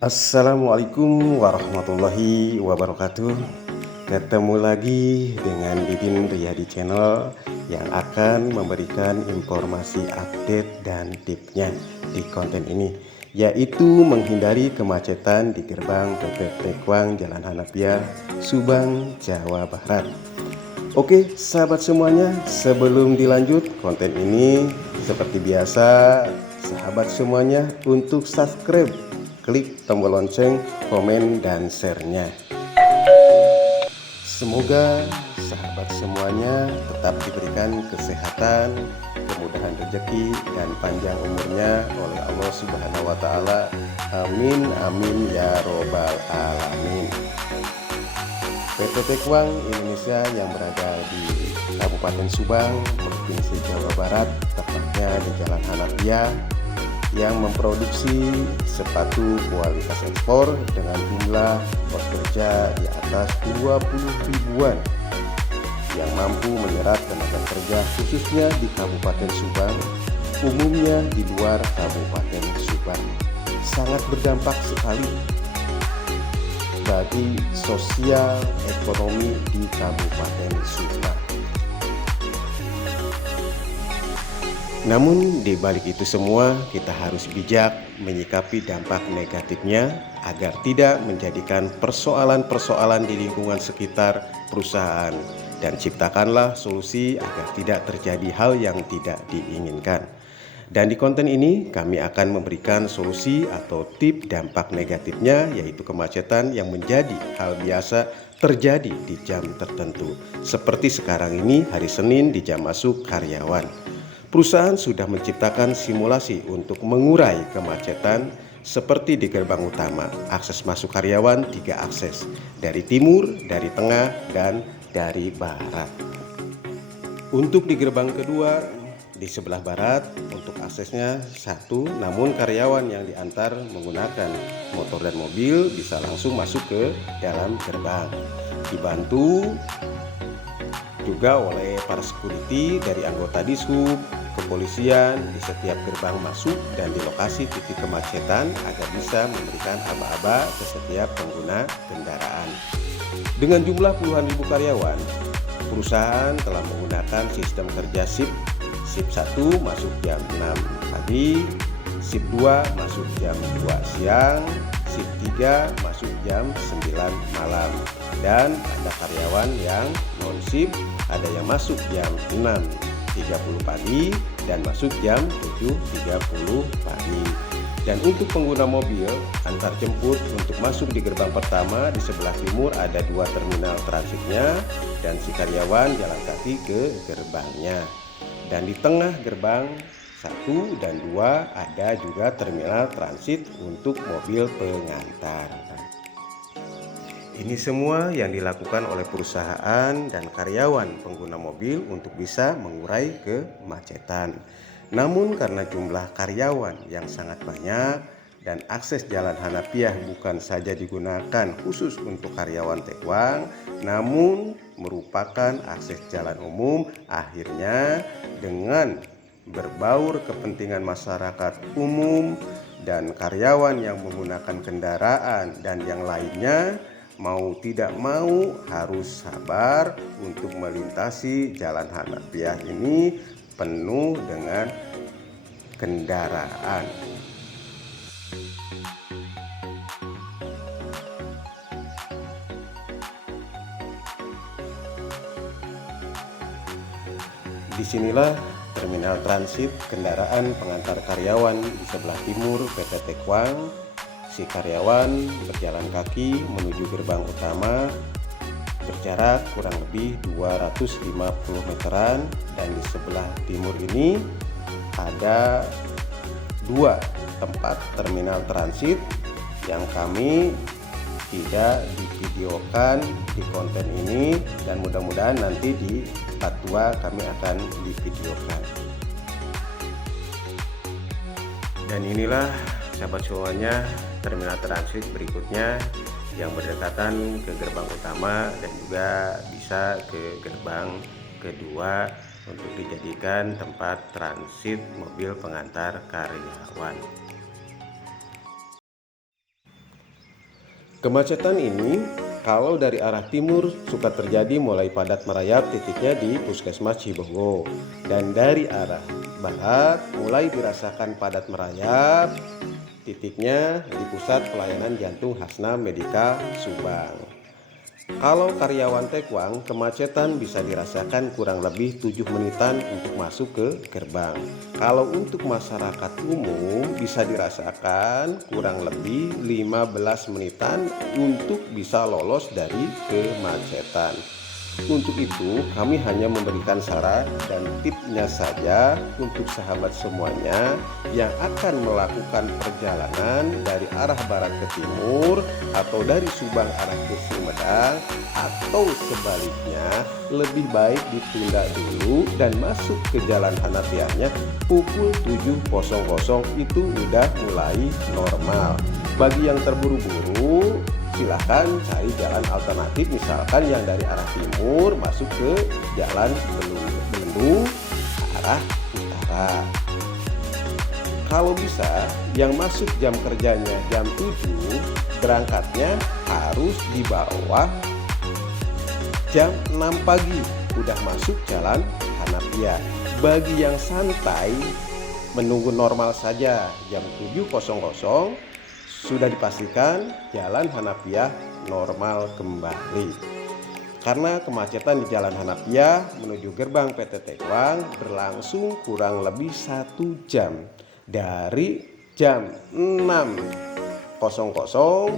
Assalamualaikum warahmatullahi wabarakatuh. Ketemu lagi dengan Didin Riyadi Channel yang akan memberikan informasi update dan tipsnya di konten ini, yaitu menghindari kemacetan di gerbang PT Tekwang Jalan Hanafiah, Subang, Jawa Barat. Oke sahabat semuanya, sebelum dilanjut konten ini, seperti biasa sahabat semuanya untuk subscribe, klik tombol lonceng, komen, dan share-nya. Semoga sahabat semuanya tetap diberikan kesehatan, kemudahan rezeki, dan panjang umurnya oleh Allah Subhanahu wa Ta'ala. Amin, amin ya Robbal 'Alamin. PT Tekwang Indonesia yang berada di Kabupaten Subang, Provinsi Jawa Barat, tepatnya di Jalan Hanafiah, yang memproduksi sepatu kualitas ekspor dengan jumlah pekerja di atas 20 ribuan yang mampu menyerap tenaga kerja khususnya di Kabupaten Subang, umumnya di luar Kabupaten Subang. Sangat berdampak sekali bagi sosial ekonomi di Kabupaten Subang. Namun di balik itu semua kita harus bijak menyikapi dampak negatifnya agar tidak menjadikan persoalan-persoalan di lingkungan sekitar perusahaan, dan ciptakanlah solusi agar tidak terjadi hal yang tidak diinginkan. Dan di konten ini kami akan memberikan solusi atau tips dampak negatifnya, yaitu kemacetan yang menjadi hal biasa terjadi di jam tertentu. Seperti sekarang ini hari Senin di jam masuk karyawan. Perusahaan sudah menciptakan simulasi untuk mengurai kemacetan seperti di gerbang utama. Akses masuk karyawan 3 akses, dari timur, dari tengah, dan dari barat. Untuk di gerbang kedua di sebelah barat, untuk aksesnya 1, namun karyawan yang diantar menggunakan motor dan mobil bisa langsung masuk ke dalam gerbang, dibantu juga oleh para security dari anggota Dishub, kepolisian di setiap gerbang masuk dan di lokasi titik kemacetan agar bisa memberikan aba-aba ke setiap pengguna kendaraan. Dengan jumlah puluhan ribu karyawan, perusahaan telah menggunakan sistem kerja shift. Shift 1 masuk jam 6 pagi, shift 2 masuk jam 2 siang, shift 3 masuk jam 9 malam. Dan ada karyawan yang non shift, ada yang masuk jam 6.30 pagi dan masuk jam 7.30 pagi. Dan untuk pengguna mobil antar jemput, untuk masuk di gerbang pertama di sebelah timur ada 2 terminal transitnya, dan si karyawan jalan kaki ke gerbangnya. Dan di tengah gerbang 1 dan 2 ada juga terminal transit untuk mobil pengantar. Ini semua yang dilakukan oleh perusahaan dan karyawan pengguna mobil untuk bisa mengurai kemacetan. Namun karena jumlah karyawan yang sangat banyak dan akses Jalan Hanafiah bukan saja digunakan khusus untuk karyawan Tekwang, namun merupakan akses jalan umum, akhirnya dengan berbaur kepentingan masyarakat umum dan karyawan yang menggunakan kendaraan dan yang lainnya, mau tidak mau harus sabar untuk melintasi Jalan Hanafiah ini penuh dengan kendaraan. Disinilah terminal transit kendaraan pengantar karyawan di sebelah timur PT Tekwang. Si karyawan berjalan kaki menuju gerbang utama berjarak kurang lebih 250 meteran, dan di sebelah timur ini ada 2 tempat terminal transit yang kami tidak divideokan di konten ini, dan mudah-mudahan nanti di part 2 kami akan divideokan. Dan inilah sahabat semuanya terminal transit berikutnya yang berdekatan ke gerbang utama dan juga bisa ke gerbang kedua untuk dijadikan tempat transit mobil pengantar karyawan. Kemacetan ini kalau dari arah timur suka terjadi mulai padat merayap titiknya di Puskesmas Cibogo, dan dari arah barat mulai dirasakan padat merayap titiknya di Pusat Pelayanan Jantung Hasna Medika Subang. Kalau karyawan Tekwang, kemacetan bisa dirasakan kurang lebih 7 menitan untuk masuk ke gerbang. Kalau untuk masyarakat umum bisa dirasakan kurang lebih 15 menitan untuk bisa lolos dari kemacetan. Untuk itu, kami hanya memberikan saran dan tipsnya saja untuk sahabat semuanya yang akan melakukan perjalanan dari arah barat ke timur atau dari Subang arah ke Sumedang atau sebaliknya, lebih baik ditunda dulu dan masuk ke Jalan Hanafiahnya pukul 7.00 itu udah mulai normal. Bagi yang terburu-buru, silahkan cari jalan alternatif, misalkan yang dari arah timur masuk ke jalan Belendung arah utara. Kalau bisa yang masuk jam kerjanya jam 7, berangkatnya harus di bawah jam 6 pagi udah masuk jalan Hanafiah. Bagi yang santai menunggu normal saja jam 7.00 sudah dipastikan jalan Hanafiah normal kembali. Karena kemacetan di jalan Hanafiah menuju gerbang PT Tekwang berlangsung kurang lebih 1 jam dari jam 6.00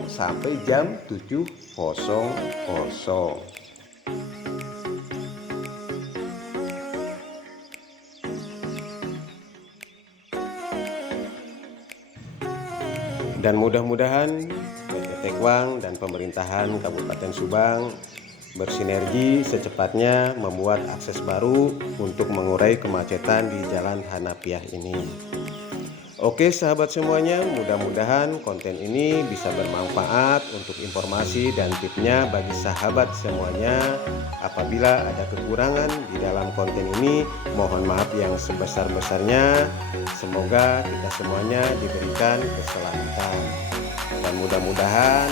sampai jam 7.00. Dan mudah-mudahan PT Tekwang dan pemerintahan Kabupaten Subang bersinergi secepatnya membuat akses baru untuk mengurai kemacetan di Jalan Hanafiah ini. Oke sahabat semuanya, mudah-mudahan konten ini bisa bermanfaat untuk informasi dan tipsnya bagi sahabat semuanya. Apabila ada kekurangan di dalam konten ini, mohon maaf yang sebesar-besarnya. Semoga kita semuanya diberikan keselamatan dan mudah-mudahan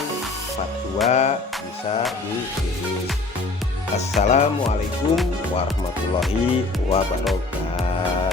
fatwa bisa dirilis. Assalamualaikum warahmatullahi wabarakatuh.